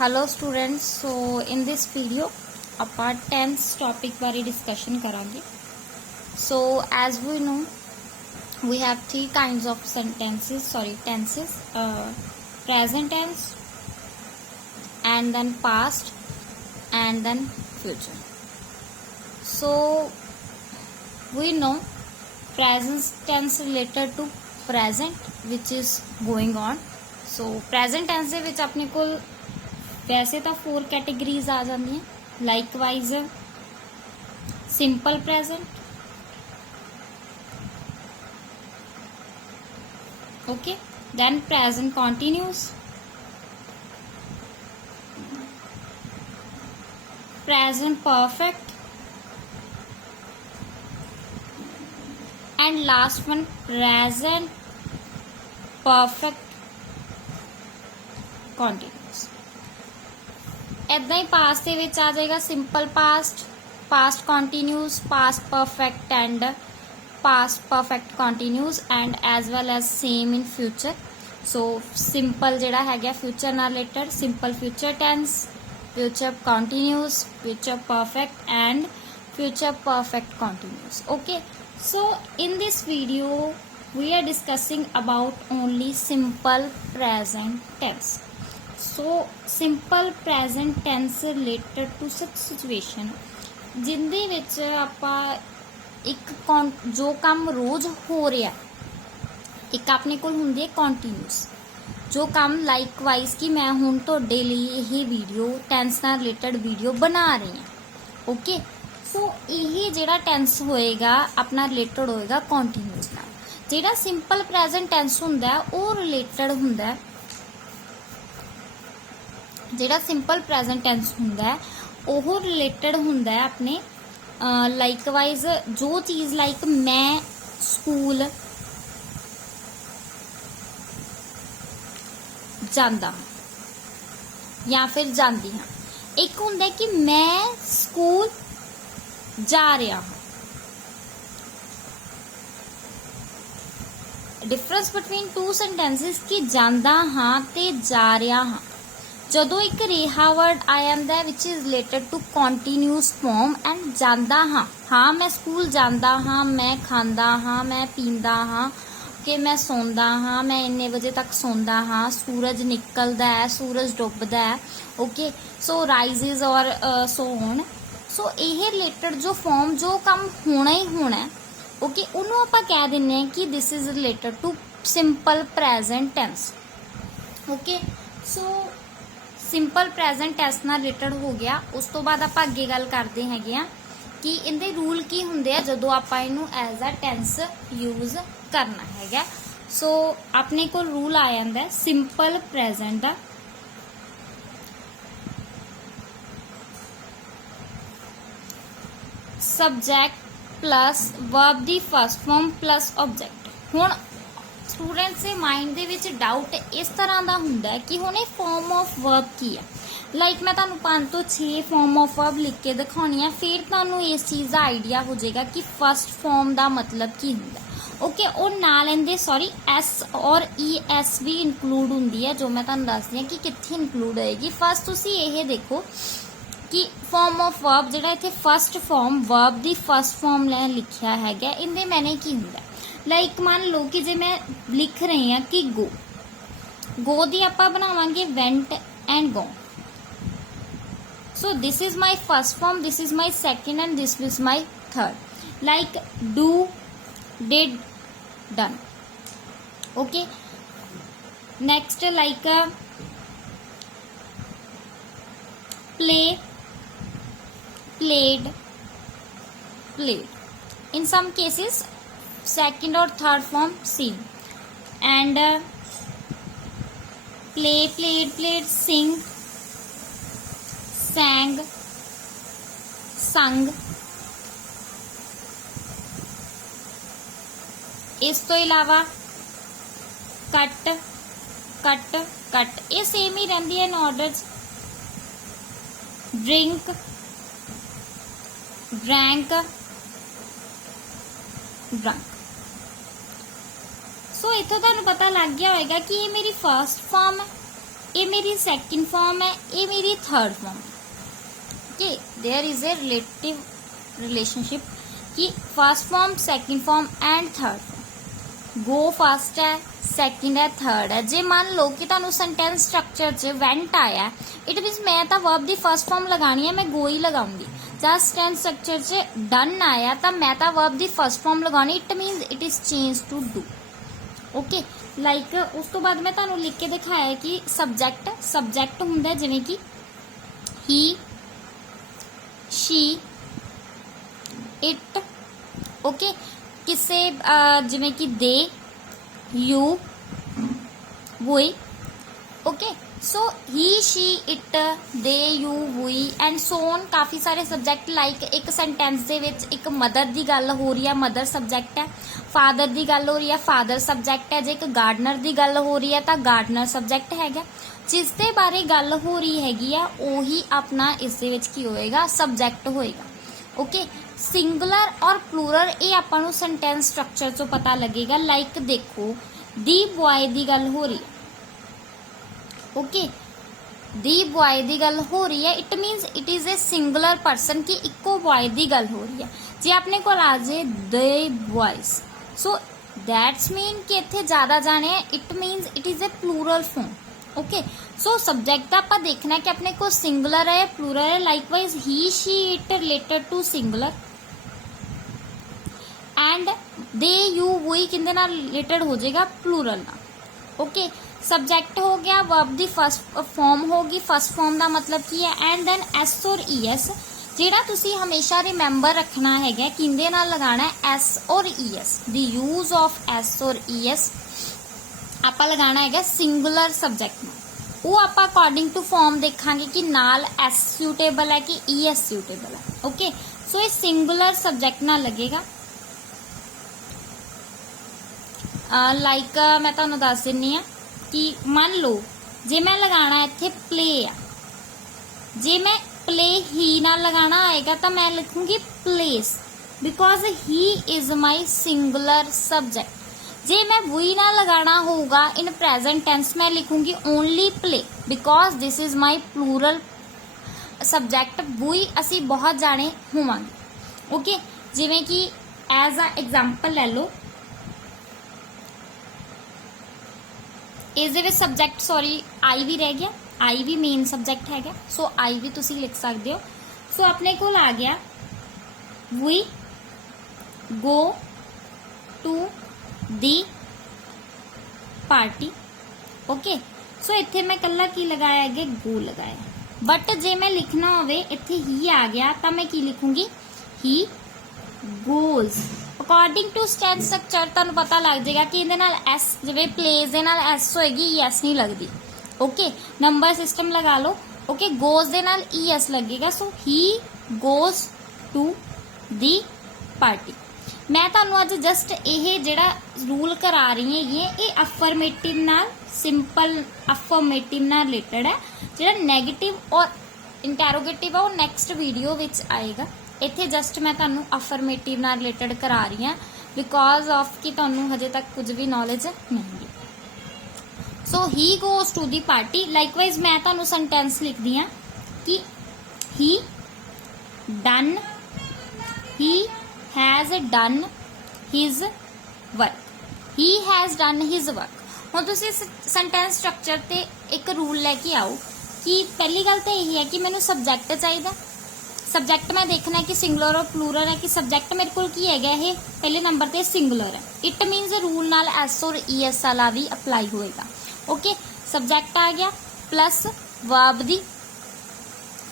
Hello students. So in this video ਆਪਾਂ tense topic बारे discussion करांगे। So as we know we have three kinds of tenses, present tense and then past and then future. So we know present tense related to present which is going on. So present tense ਦੇ ਵਿੱਚ ਆਪਣੇ ਕੋਲ वैसे तो 4 categories आ जाती हैं। Likewise simple present, okay, then present continuous, present perfect and last one present perfect continuous. इदा ही पास्ट के विच आ जाएगा simple past, past continuous, past perfect and past perfect continuous and as well as same in future. So simple जिहड़ा है future नाल related, simple future tense, future continuous, future perfect and future perfect continuous. Okay, so in this video we are discussing about only simple present tense. So simple present tense related to such situation जिंदे विच आपां एक जो काम रोज़ हो रहा, एक अपने कोल हुंदी है कॉन्टीन्यूस जो काम, लाइकवाइज कि मैं हुण तुहाडे लई यह वीडियो टेंस नाल रिलेटेड वीडियो बना रही हूँ। ओके, सो यह जिहड़ा टेंस होएगा अपना रिलेटेड होएगा कॉन्टीन्यूस नाल। जिहड़ा सिंपल प्रेजेंट टेंस हुंदा वो रिलेटेड हुंदा, जिहड़ा सिंपल प्रेजेंट टेंस हुंदा ओह रिलेटेड हुंदा अपने लाइकवाइज जो चीज़ लाइक मैं स्कूल जांदा या फिर जांदी हाँ। एक हुंदा कि मैं स्कूल जा रहा हूँ। डिफरेंस बिटवीन टू सेंटेंसेस कि जांदा हाँ ते जा रहा हाँ। जदों एक रेहा वर्ड आ जाता है which is related to continuous form and जांदा हाँ, हाँ मैं स्कूल जांदा हाँ, मैं खांदा हाँ, मैं पींदा हाँ, कि मैं सौंदा हाँ, मैं इन्ने बजे तक सौंदा हाँ, सूरज निकलदा है, सूरज डुबदा है। ओके, सो राइजेज और सो ऑन। सो ये रिलेटेड जो फॉर्म जो काम होना ही होना है, ओके, उन्होंने आपां कह दिंदे हैं कि this is related to simple present tense. Okay, so simple present tense नाल रिलेटेड हो गया। उस तो बाद आपां अगे गल करते हैं कि इनके रूल की हुंदे आ जदों आपां इनू एज अ टेंस यूज करना है। सो अपने को रूल आ जाता है सिंपल प्रेजेंट दा। सबजैक्ट प्लस वर्ब दी फर्स्ट फॉर्म प्लस ऑब्जेक्ट। हुण स्टूडेंट्स के माइंड दे विच डाउट इस तरह का हुंदा है कि हुण ये फॉर्म ऑफ वर्ब की है। लाइक मैं तुहानूं 5 तो 6 फॉर्म ऑफ वर्ब लिख के दिखाउणी है, फिर तुहानूं इस चीज़ का आइडिया हो जाएगा कि फर्स्ट फॉर्म का मतलब की हुंदा। ओके, और नाल इहदे सॉरी एस और ई एस भी इंकलूड हुंदी है, जो मैं तुहानूं दसदी हां कि कित्थे इंकलूड होएगी। फर्स्ट तुसीं ये देखो कि फॉर्म ऑफ वर्ब जिहड़ा इत्थे फर्स्ट फॉर्म वर्ब दी फर्स्ट फॉर्म ने लिखिया हैगा, इहदे मैंने की हुंदा। लाइक मान लो कि जे मैं लिख रही हाँ कि गो, गो दी आपां बनावांगे went and go. So this is my first form, this is my second and this is my third. Like do, did, done. Okay, next like play, played, played. In some cases, second or third form sing and play, played, played, sing, sang, sung. इस तो इलावा cut, cut, cut, ये same ही रही है in orders. Drink, drank, drunk. So इत्थों तुहानूं पता लग गया होगा कि ये मेरी फर्स्ट फॉर्म है, ये मेरी सेकंड फॉर्म है, ये मेरी थर्ड फॉर्म है। Okay, there is a relative relationship कि first form, second form and third form. Go first है, सेकंड है, थर्ड है। जे मान लो कि तुहानू सेंटेंस स्ट्रक्चर च वेंट आया, इट मीनस मैं तो वर्ब दी फर्स्ट फॉर्म लगानी है, मैं गो ही लगाऊंगी। जब सेंटेंस स्ट्रक्चर च डन आया तो मैं तो वर्ब दी फर्स्ट फॉर्म लगानी, it means it is change to do. Okay, like उस तो बाद मैं तुहानू लिख के दिखाया कि सब्जैक्ट हुंदा जिवें कि ही, शी, इट। ओके, किसे जिवें कि they, you, we. Okay, so he, she, it, they, you, we and so on. काफ़ी सारे सब्जैक्ट लाइक एक सेंटेंस दे विच एक मदर दी गल हो रही है, मदर सब्जैक्ट है। फादर दी गल हो रही है, फादर सब्जैक्ट है। जे एक गार्डनर दी गल हो रही है तो गार्डनर सब्जैक्ट हैगा। जिस दे बारे गल हो रही हैगी आ ओही अपना इस दे विच की होएगा, सब्जैक्ट होएगा। ओके, सिंगुलर और प्लूरल ये आपां नूं सेंटेंस स्ट्रक्चर चों पता लगेगा। लाइक देखो, दी बॉय दी गल हो रही है। ओके, दी बॉय दी गल हो रही है, it means it is a singular person की इक्को बॉय दी गल हो रही है। जे अपने कोल आ जाए the boys, so that's mean कि इत्थे ज्यादा जाने, it means it is a plural form. Okay, so subject आप देखना है कि अपने को सिंगुलर है या प्लूरल है। Likewise he, she, it related to singular and they, you, we किंदे नाल रिलेटेड हो जाएगा, प्लूरल नाल। ओके, सब्जेक्ट हो गया, वर्ब दी फर्स्ट फॉर्म होगी। फर्स्ट फॉर्म का मतलब की है एंड देन एस और ई एस। जेड़ा तुसी हमेशा रिमेंबर रखना है किंदे नाल लगाना है, एस और E S. The use of S और ई एस आपा लगाना है सिंगुलर सब्जेक्ट में। वो आप अकॉर्डिंग टू फॉर्म देखांगे कि नाल एस सूटेबल है कि ई एस सूटेबल है। ओके, सो ये सिंगुलर सब्जेक्ट नाल लगेगा। लाइक मैं तुहानू दस दिन्नी आ कि मान लो जे मैं लगाना इत्थे प्ले आ, जे मैं प्ले ही ना लगाना आएगा तो मैं लिखूंगी plays, because he is my singular subject. जे मैं वुई ना लगाना होगा इन प्रेजेंट टेंस, मैं लिखूंगी only play, because this is my plural subject. We असी बहुत जाने होवांगे। ओके, जिवें कि एज अ एग्जाम्पल ले लो, इस दे विच सब्जेक्ट सॉरी आई भी रह गया, आई भी मेन सब्जेक्ट हैगा, सो आई भी तुसी लिख सकते हो। सो अपने कोल आ गया we go to the party. Okay, so इत्थे मैं कल्ला की लगाया है, गो लगाया। बट जे मैं लिखना होवे इत्थे ही आ गया तो मैं की लिखूंगी, he goes. According to sentence structure तुहानू पता लग जाएगा कि इहदे नाल एस, जिवें प्लेस दे नाल एस होएगी, ई एस नहीं लगदी। ओके, नंबर सिस्टम लगा लो। ओके, गोज दे नाल ई एस लगेगा, so he goes to the party. मैं तुहानू अज जस्ट ये जिहड़ा रूल करा रही है ये अफर्मेटिव नाल, सिंपल अफर्मेटिव नाल रिलेटेड है। जिहड़ा नैगेटिव और इंटैरोगेटिव है वो नैक्सट वीडियो विच आएगा। इत्थे जस्ट मैं तुहानू अफर्मेटिव नाल रिलेटेड करा रही हूँ, बिकॉज ऑफ कि तुहानू हजे तक कुछ भी नॉलेज नहीं। So he goes to the party. Likewise मैं तुहानू सेंटेंस लिख दी कि he done, he has done his work, he has done his work. हुण तुसीं सेंटेंस स्ट्रक्चर ते एक रूल लैके आओ कि पहली गल तो यही है कि मैनू सब्जैक्ट चाहिए। सब्जैक्ट मैं देखना है कि सिंगुलर और प्लूरल है, कि सब्जैक्ट मेरे को की है ये पहले नंबर ते सिंगुलर है। इट मीनस रूल नाल एस और ई एस वाला भी अप्लाई होएगा। ओके, सब्जैक्ट आ गया प्लस वर्ब दी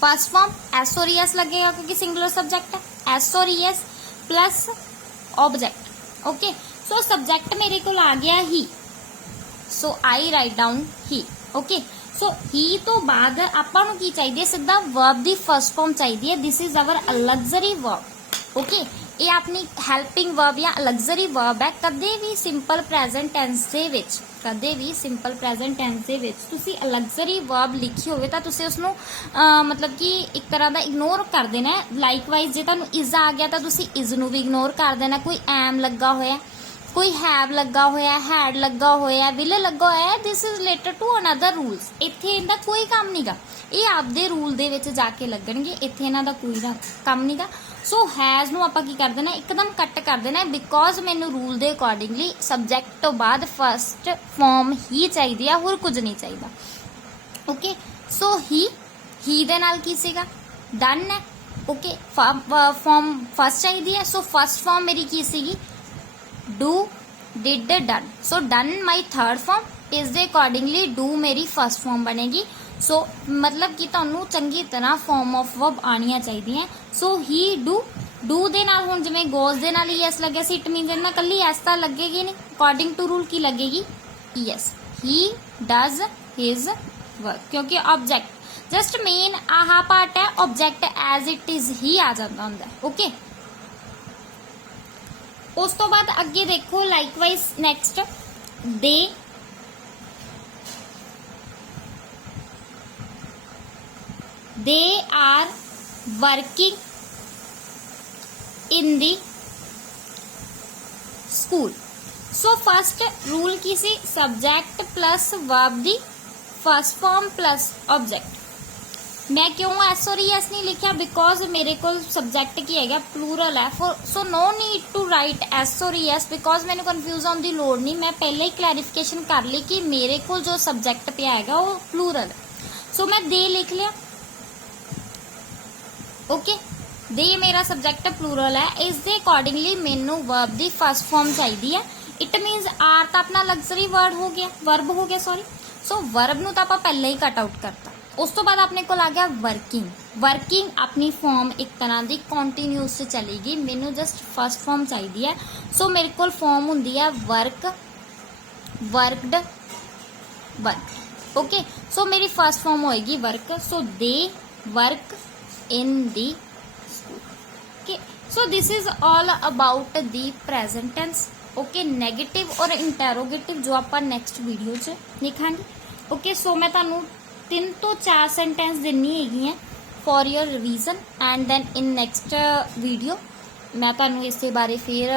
फर्स्ट फॉर्म एस और ई एस लगेगा क्योंकि सिंगुलर सब्जेक्ट है, एस और E S plus object. Okay, so subject मेरे को आ गया ही, सो आई राइट डाउन ही। ओके, सो ही तो बाद आपां नूं की चाहिए, सीधा वर्ब दी फर्स्ट फॉर्म चाहिए। This is our luxury verb. Okay, ये अपनी हेल्पिंग वर्ब या लग्जरी वर्ब है। कदे भी सिंपल प्रेजेंट टेंस दे विच, कदे भी सिंपल प्रेजेंट टेंस दे विच तुसी लग्जरी वर्ब लिखी होवे तां तुसी उसनूं मतलब कि एक तरह दा इग्नोर कर देना है। लाइकवाइज जे तुहानूं इज आ गया तां तुसी इज नूं भी इग्नोर कर देना। कोई एम लगा होया, कोई हैव लगा होया, हैड लगा होया, विल लगा होया, this is related to another rules. इत्थे इनका कोई काम नहींगा, ये आपदे रूल दे विच जाके लगणगे, इत्थे इन्हां दा कोई काम नहींगा। सो हैज़ नूं आपां की कर देना, एकदम कट कर देना, बिकॉज मैनूं रूल दे अकॉर्डिंगली सबजैक्ट तो बाद फस्ट फॉर्म ही चाहिदी है, होर कुछ नहीं चाहिदा। ओके, सो ही दे नाल की सीगा, डन है। ओके, फॉर्म फस्ट चाहिदी है, सो फस्ट फॉर्म मेरी की सीगी, do, did, done. So done my third form, इस दे अकॉर्डिंगली डू मेरी फस्ट फॉर्म बनेगी। सो मतलब कि तुहानूं चंगी तरह फॉर्म ऑफ वर्ब आनियां चाहिदियां। सो ही डू दे नाल हुण जिवें गोज दे नाल यस लगे सी, इट मीनस इन्हां कल्ली एस तां लगेगी नहीं, अकॉर्डिंग टू रूल की लगेगी yes. He does his work, क्योंकि object just main ah part है, ऑब्जेक्ट एज इट इज ही आ जाता हुंदा है। ओके, उस तो बाद अगे देखो likewise next they are working in the school. So first rule की सी, सब्जेक्ट प्लस वर्ब दी फर्स्ट फॉर्म प्लस ऑब्जेक्ट। मैं क्यों एस और एस नहीं लिखा, बिकॉज मेरे को सब्जेक्ट की है प्लूरल है, so no need to write S और एस, बिकॉज मैंने कन्फ्यूज होने की लोड़ नहीं, मैं पहले ही क्लैरिफिकेशन कर ली कि मेरे को जो सब्जेक्ट पे आएगा वो प्लूरल है। सो मैं दे लिख लिया। ओके, दे मेरा सब्जेक्ट प्लूरल है, इस दे अकॉर्डिंगली मैनू वर्ब दी फर्स्ट फॉर्म चाहिए है। इट मीनस आर तो अपना लग्जरी वर्ड हो गया, वर्ब हो गया सॉरी। सो वर्ब नू तो आप पहले ही कट आउट करता। उस तो बाद अपने को आ गया वर्किंग। वर्किंग अपनी फॉर्म एक तरह की कॉन्टीन्यूस से चलेगी, मैनू जस्ट फर्स्ट फॉर्म चाहिए है। सो मेरे को फॉर्म होंगी है work, worked, work. Okay, so मेरी फर्स्ट फॉर्म होएगी work. So they work in the school. Okay, so this is all about the present tense. Okay, negative और इंटेरोगेटिव जो आप नेक्स्ट वीडियो च लिखांगे। ओके, सो मैं तुहानू 3 तो 4 सेंटेंस देनी है for your revision, and then in next video मैं तुहानू इस बारे फिर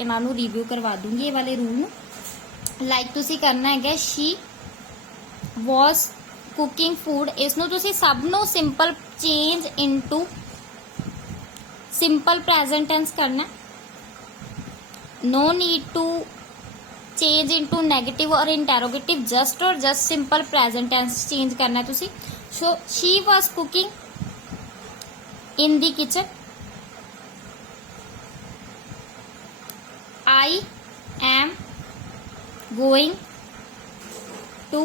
इन्हां नू रिव्यू करवा दूंगी, ये वाले रूल नू। लाइक तुसी करना है शी वॉज कुकिंग फूड, इसनू तुसी सब नू simple change into simple present tense करना। No need to change into negative और इंटेरोगेटिव, जस्ट और just simple present tense change करना है तुसी। So she was cooking in the kitchen, I am going to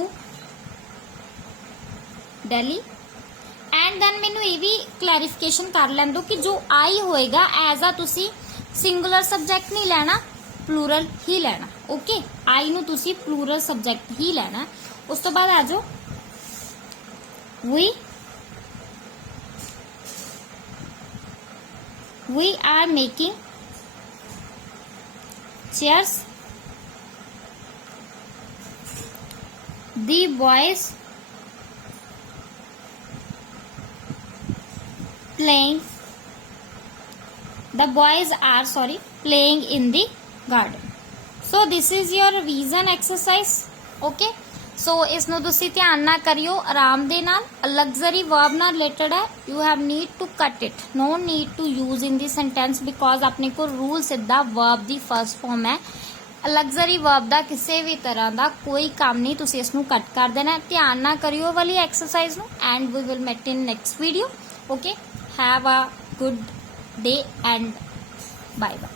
Delhi. And then मैनू ये भी clarification कर लैन दो कि जो आई होएगा एज आ तुसी सिंगुलर सब्जेक्ट नहीं लेना, प्लूरल ही लेना। ओके, आई नू तुसी प्लूरल सब्जेक्ट ही लेना। उस तो बाद आ जाओ we are making chairs, the boys playing, the boys are playing in the garden. So this is your revision exercise. Okay, so इसनू तुसी ध्यान ना करियो, आराम दे नाल। लग्जरी वर्ब नाल रिलेटेड है, you have need to cut it, no need to use in the sentence because अपने को रूल सीधा वर्ब दी फर्स्ट फॉर्म है। लग्जरी वर्ब दा किसी भी तरह का कोई काम नहीं, तुसी इसनू कट कर देना। ध्यान ना करियो वाली एक्सरसाइज नू, and we will met in next video. Okay, have a good day and bye bye.